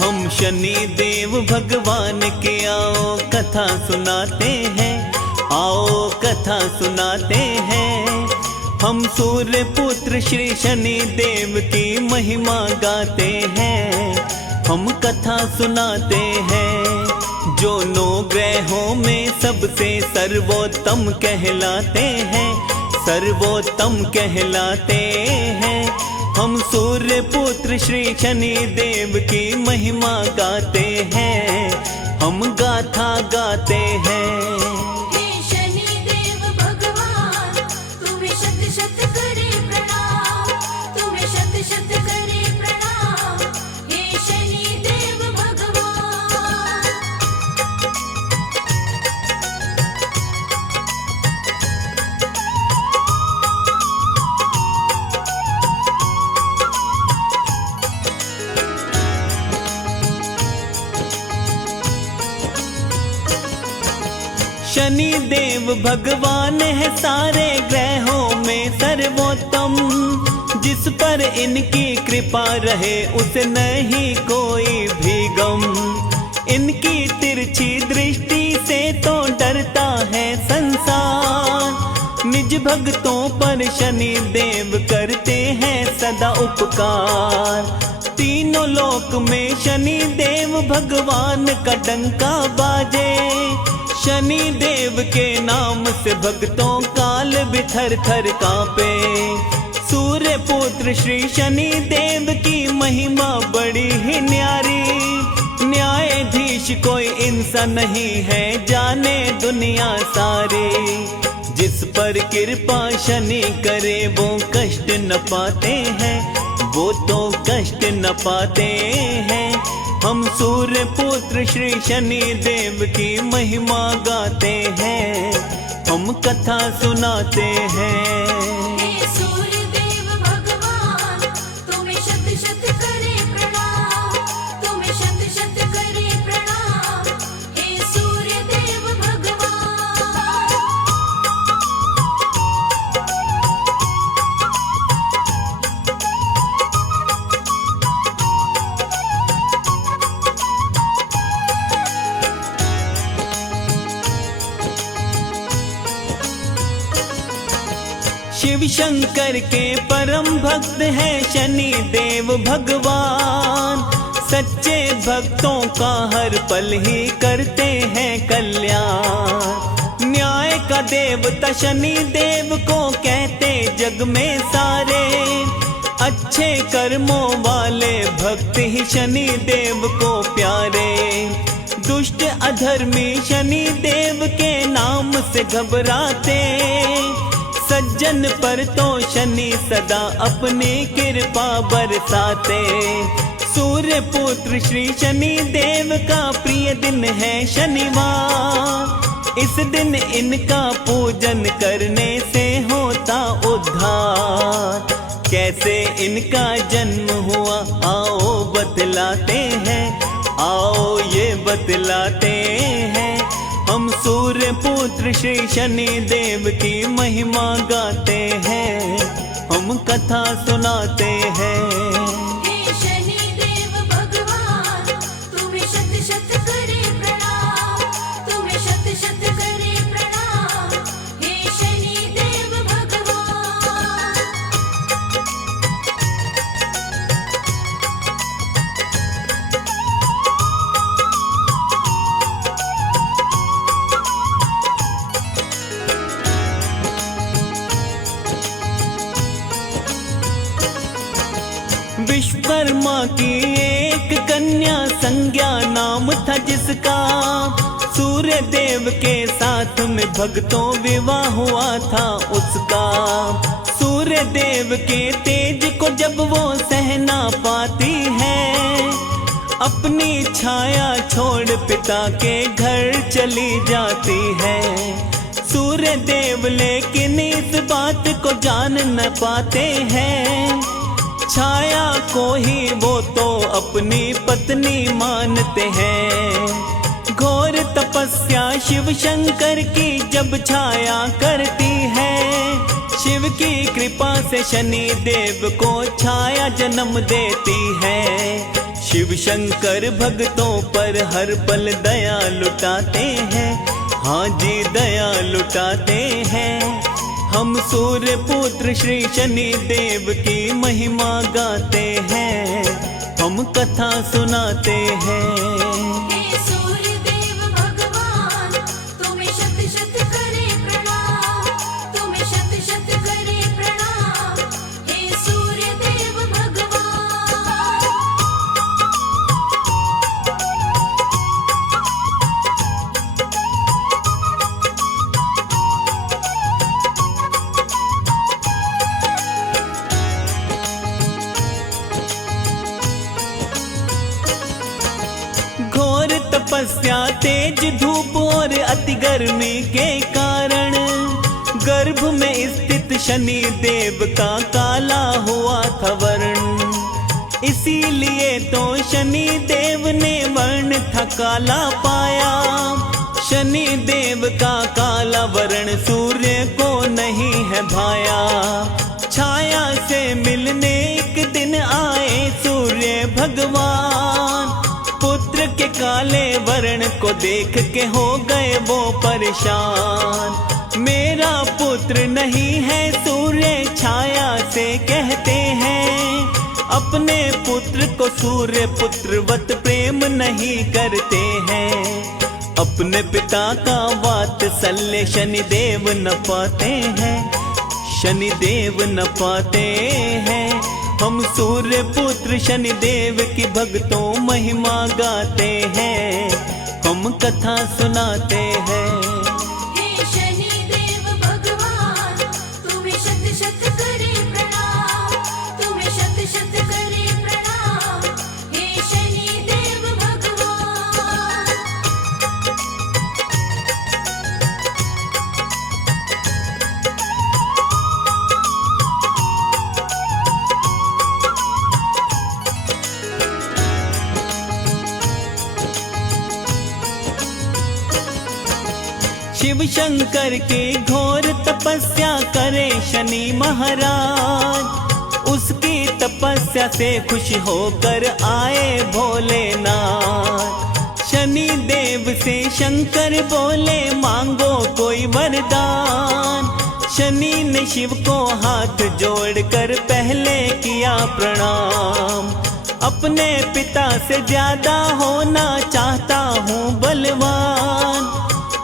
हम शनि देव भगवान के आओ कथा सुनाते हैं, आओ कथा सुनाते हैं। हम सूर्य पुत्र श्री शनि देव की महिमा गाते हैं, हम कथा सुनाते हैं। जो 9 ग्रहों में सबसे सर्वोत्तम कहलाते हैं, सर्वोत्तम कहलाते हैं। हम सूर्य पुत्र श्री शनि देव की महिमा गाते हैं, हम गाथा गाते हैं। हे शनि देव भगवान, तुम्हें शत शत करे प्रणाम, तुम्हें शत शत करे प्रणाम। हे शनि देव भगवान। शनि देव भगवान है सारे ग्रहों में सर्वोत्तम, जिस पर इनकी कृपा रहे उसे नहीं कोई भी गम। इनकी तिरछी दृष्टि से तो डरता है संसार, निज भक्तों पर शनि देव करते हैं सदा उपकार। तीनों लोक में शनि देव भगवान का डंका बाजे, शनि देव के नाम से भक्तों काल भी थर थर कांपे। सूर्य पुत्र श्री शनि देव की महिमा बड़ी ही न्यारी, न्यायाधीश कोई इंसान नहीं है जाने दुनिया सारी। जिस पर कृपा शनि करे वो कष्ट न पाते हैं, वो तो कष्ट न पाते हैं। हम सूर्य पुत्र श्री शनि देव की महिमा गाते हैं, हम कथा सुनाते हैं। हे सूर्य देव भगवान, तुम्हें शत शत करे प्रणाम, तुम्हें शत शत करे प्रणाम। हे सूर्य देव भगवान। शिव शंकर के परम भक्त है शनि देव भगवान, सच्चे भक्तों का हर पल ही करते हैं कल्याण। न्याय का देवता शनि देव को कहते जग में सारे, अच्छे कर्मों वाले भक्त ही शनि देव को प्यारे। दुष्ट अधर्मी शनि देव के नाम से घबराते, सज्जन पर तो शनि सदा अपनी कृपा बरसाते। सूर्य पुत्र श्री शनि देव का प्रिय दिन है शनिवार, इस दिन इनका पूजन करने से होता उद्धार। कैसे इनका जन्म हुआ आओ बतलाते हैं, आओ ये बतलाते हैं। हम सूर्य पुत्र श्री शनि देव की महिमा गाते हैं, हम कथा सुनाते हैं। हे शनि देव भगवान, तुम्हें शत शत करे प्रणाम, तुम्हें शत शत करे प्रणाम। हे शनि देव भगवान। विश्वकर्मा की एक कन्या संज्ञा नाम था जिसका, सूर्य देव के साथ में भक्तों विवाह हुआ था उसका। सूर्य देव के तेज को जब वो सह ना पाती है, अपनी छाया छोड़ पिता के घर चली जाती है। सूर्य देव लेकिन इस बात को जान न पाते हैं, छाया को ही वो तो अपनी पत्नी मानते हैं। घोर तपस्या शिव शंकर की जब छाया करती है, शिव की कृपा से शनि देव को छाया जन्म देती है। शिव शंकर भक्तों पर हर पल दया लुटाते हैं, हाँ जी दया लुटाते हैं। हम सूर्य पुत्र श्री शनि देव की महिमा गाते हैं, हम कथा सुनाते हैं। हे सूर्य देव भगवान, तुम्हें शत शत करे प्रणाम, तुम्हें शत शत करे प्रणाम। हे सूर्य देव भगवान। घोर तपस्या तेज धूप और अति गर्मी के कारण गर्भ में स्थित शनि देव का काला हुआ था वर्ण। इसीलिए तो शनि देव ने वर्ण था काला पाया। शनि देव का काला वर्ण सूर्य को नहीं है भाया। छाया से मिलने एक दिन आए सूर्य भगवान, पुत्र के काले वर्ण को देख के हो गए वो परेशान। मेरा पुत्र नहीं है सूर्य छाया से कहते हैं, अपने पुत्र को सूर्य पुत्रवत प्रेम नहीं करते हैं। अपने पिता का वात्सल्य शनि देव न पाते हैं, शनि देव न पाते हैं। हम सूर्य पुत्र शनि देव की भक्तों महिमा गाते हैं, हम कथा सुनाते हैं। हे शनि देव भगवान, तुम्हें शत शत करे प्रणाम, तुम्हें शत शत करे प्रणाम। हे शनि देव भगवान। शिव शंकर की घोर तपस्या करे शनि महाराज। उसकी तपस्या से खुश होकर आए भोलेनाथ। शनि देव से शंकर बोले मांगो कोई वरदान। शनि ने शिव को हाथ जोड़कर पहले किया प्रणाम। अपने पिता से ज्यादा होना चाहता हूँ बलवान,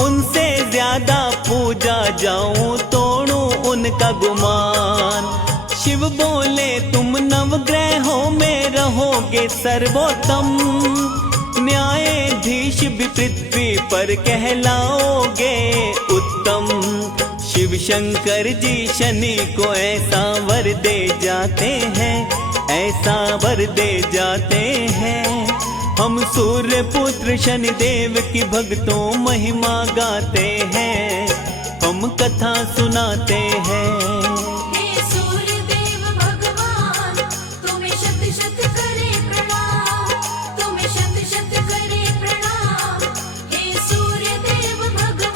उनसे ज्यादा पूजा जाऊं तोड़ूं उनका गुमान। शिव बोले तुम नवग्रहों में रहोगे सर्वोत्तम, न्यायाधीश भी पृथ्वी पर कहलाओगे उत्तम। शिव शंकर जी शनि को ऐसा वर दे जाते हैं, ऐसा वर दे जाते हैं। हम सूर्य पुत्र शनि देव की भक्तों महिमा गाते हैं, हम कथा सुनाते हैं। हे सूर्य देव भगवान, तुम्हें शत शत करे प्रणाम, तुम्हें शत शत करे प्रणाम। हे सूर्य देव भगवान।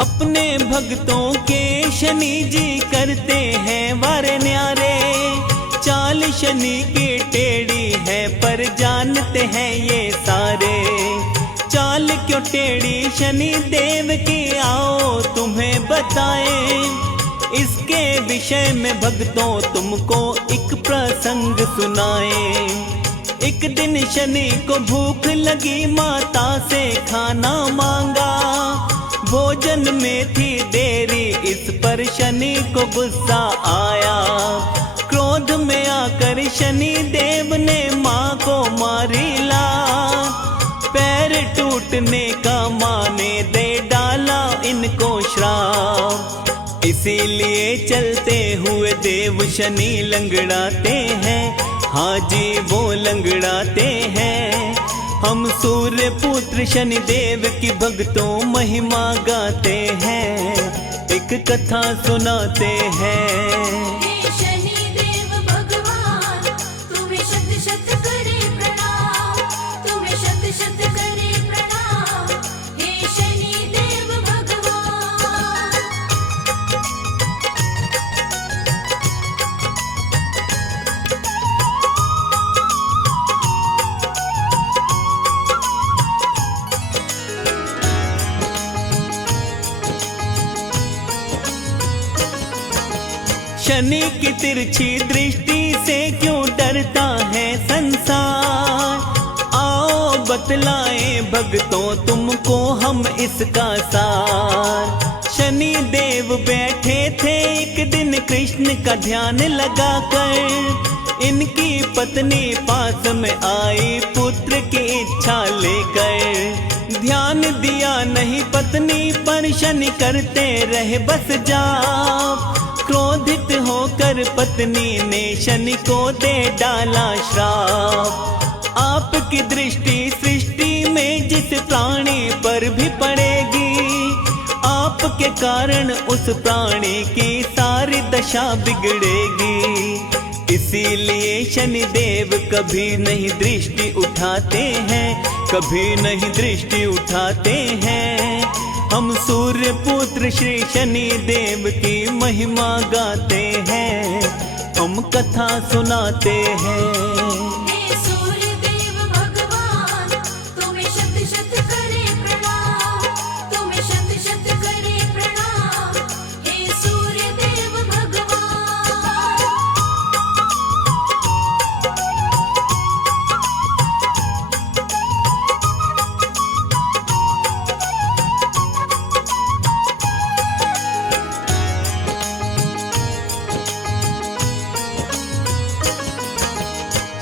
अपने भक्तों के शनि जी करते हैं वार न्यारे। चाल शनि की टेढ़ी है पर जानते हैं ये सारे। चाल क्यों टेढ़ी शनि देव की आओ तुम्हें बताएं। इसके विषय में भक्तों तुमको एक प्रसंग सुनाएं। एक दिन शनि को भूख लगी, माता से खाना मांगा। भोजन में थी देरी, इस पर शनि को गुस्सा आया। क्रोध में आकर शनि देव ने माँ को मारी ला। पैर टूटने का माँ ने दे डाला इनको श्राप। इसीलिए चलते हुए देव शनि लंगड़ाते हैं, हाँ जी वो लंगड़ाते हैं। हम सूर्य पुत्र शनि देव की भक्तों महिमा गाते कथा सुनाते हैं। हे शनि देव भगवान, तुम्हें शत शत करे प्रणाम, तुम्हें शत शत करे प्रणाम, हे शनि देव भगवान। शनि की तिरछी दृष्टि से क्यों डरता है संसार, आओ बतलाएं भक्तों तुमको हम इसका सार। शनि देव बैठे थे एक दिन कृष्ण का ध्यान लगाकर, इनकी पत्नी पास में आई पुत्र की इच्छा लेकर। ध्यान दिया नहीं पत्नी पर शनि करते रहे बस जाप, क्रोधित होकर पत्नी ने शनि को दे डाला श्राप। आपकी दृष्टि सृष्टि में जिस प्राणी पर भी पड़ेगी, आपके कारण उस प्राणी की सारी दशा बिगड़ेगी। इसीलिए शनि देव कभी नहीं दृष्टि उठाते हैं, कभी नहीं दृष्टि उठाते हैं। हम सूर्य पुत्र श्री शनि देव की महिमा गाते हैं, हम कथा सुनाते हैं। हे सूर्य देव भगवान, तुम्हें शत शत करे प्रणाम, तुम्हें शत शत करे प्रणाम, हे सूर्य देव भगवान।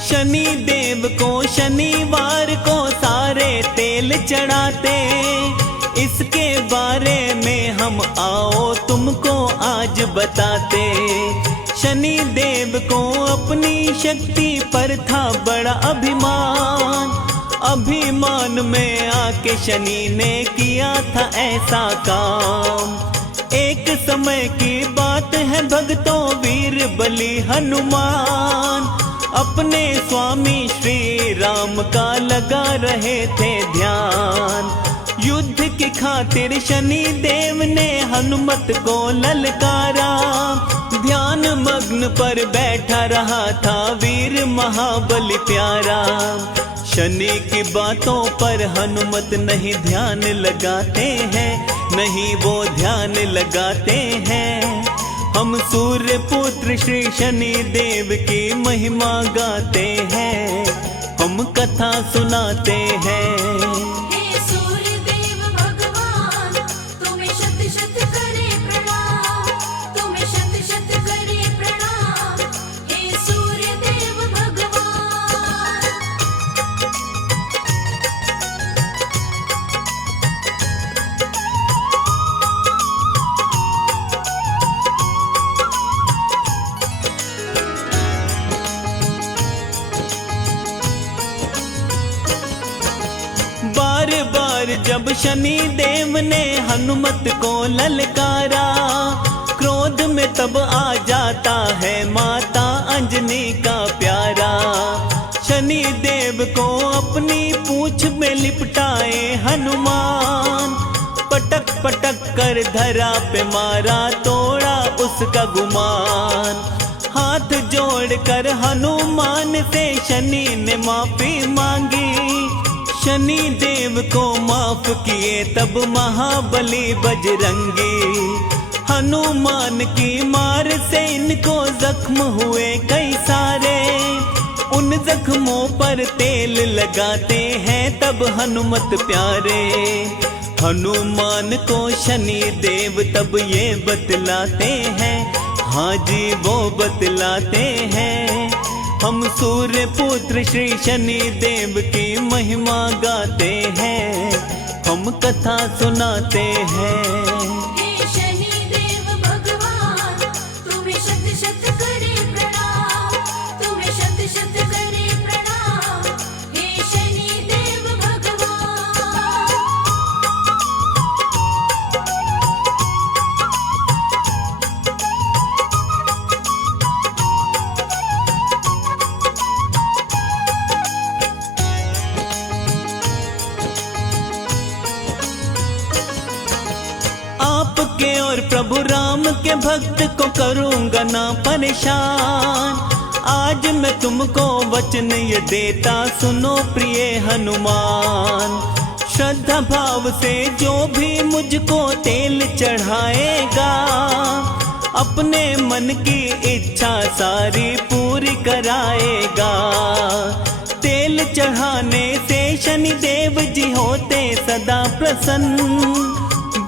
शनि देव को शनिवार को सारे तेल चढ़ाते, इसके बारे में हम आओ तुमको आज बताते। शनि देव को अपनी शक्ति पर था बड़ा अभिमान, अभिमान में आके शनि ने किया था ऐसा काम। एक समय की बात है भक्तों, वीर बलि हनुमान अपने स्वामी श्री राम का लगा रहे थे ध्यान। युद्ध की खातिर शनि देव ने हनुमत को ललकारा, ध्यान मग्न पर बैठा रहा था वीर महाबली प्यारा। शनि की बातों पर हनुमत नहीं ध्यान लगाते हैं, नहीं वो ध्यान लगाते हैं। हम सूर्य पुत्र श्री शनि देव की महिमा गाते हैं, हम कथा सुनाते हैं। हे सूर्य देव भगवान, तुम्हें शत शत करे प्रणाम, तुम्हें शत शत करे प्रणाम, हे सूर्य देव भगवान। बार बार जब शनि देव ने हनुमत को ललकारा, क्रोध में तब आ जाता है माता अंजनी का प्यारा। शनि देव को अपनी पूंछ में लिपटाए हनुमान, पटक पटक कर धरा पे मारा, तोड़ा उसका गुमान। हाथ जोड़कर हनुमान से शनि ने माफी मांगी, शनि देव को माफ किए तब महाबली बजरंगी। हनुमान की मार से इनको जख्म हुए कई सारे, उन जख्मों पर तेल लगाते हैं तब हनुमत प्यारे। हनुमान को शनि देव तब ये बतलाते हैं, हाँ जी वो बतलाते हैं। हम सूर्य पुत्र श्री शनि देव की महिमा गाते हैं, हम कथा सुनाते हैं। हे शनि देव भगवान, तुम्हें शत शत करे प्रणाम, तुम्हें शत शत करे प्रणाम, हे शनि देव भगवान। के और प्रभु राम के भक्त को करूँगा ना परेशान। आज मैं तुमको वचन ये देता, सुनो प्रिय हनुमान। श्रद्धा भाव से जो भी मुझको तेल चढ़ाएगा, अपने मन की इच्छा सारी पूरी कराएगा। तेल चढ़ाने से शनिदेव जी होते सदा प्रसन्न,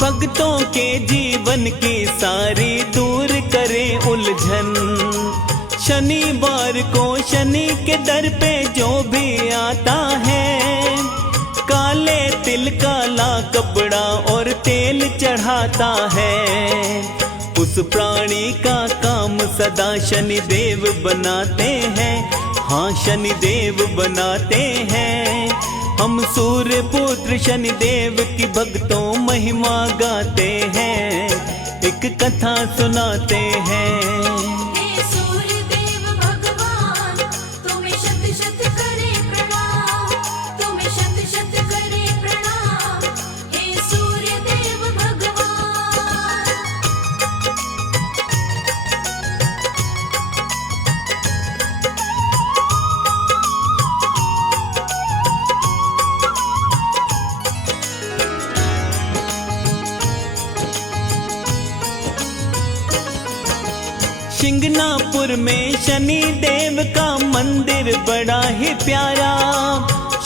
भक्तों के जीवन की सारी दूर करे उलझन। शनिवार को शनि के दर पे जो भी आता है, काले तिल काला कपड़ा और तेल चढ़ाता है। उस प्राणी का काम सदा शनिदेव बनाते हैं, हाँ शनिदेव बनाते हैं। हम सूर्य पुत्र शनिदेव की भक्तों महिमा गाते हैं, एक कथा सुनाते हैं। हे सूर्यदेव भगवान, तुम्हें शत शत करे प्रणाम, तुम्हें शत शत करे प्रणाम। हे सूर्यदेव भगवान। शिंगनापुर में शनि देव का मंदिर बड़ा ही प्यारा।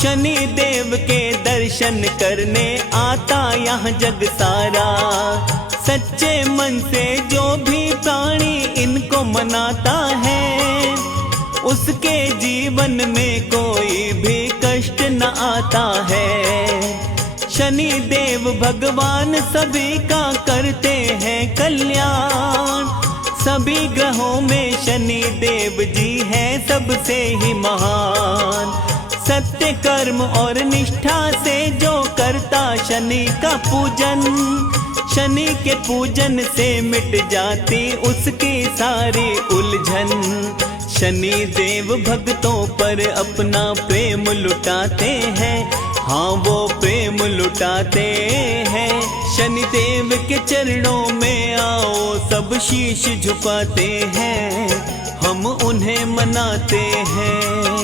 शनि देव के दर्शन करने आता यहाँ जग सारा। सच्चे मन से जो भी प्राणी इनको मनाता है, उसके जीवन में कोई भी कष्ट न आता है। शनि देव भगवान सभी का करते हैं कल्याण। सभी ग्रहों में शनि देव जी हैं सबसे ही महान। सत्य कर्म और निष्ठा से जो करता शनि का पूजन, शनि के पूजन से मिट जाती उसकी सारी उलझन। शनि देव भक्तों पर अपना प्रेम लुटाते हैं, हाँ वो प्रेम लुटाते हैं। शनि देव के चरणों में आओ सब शीश झुकाते हैं, हम उन्हें मनाते हैं।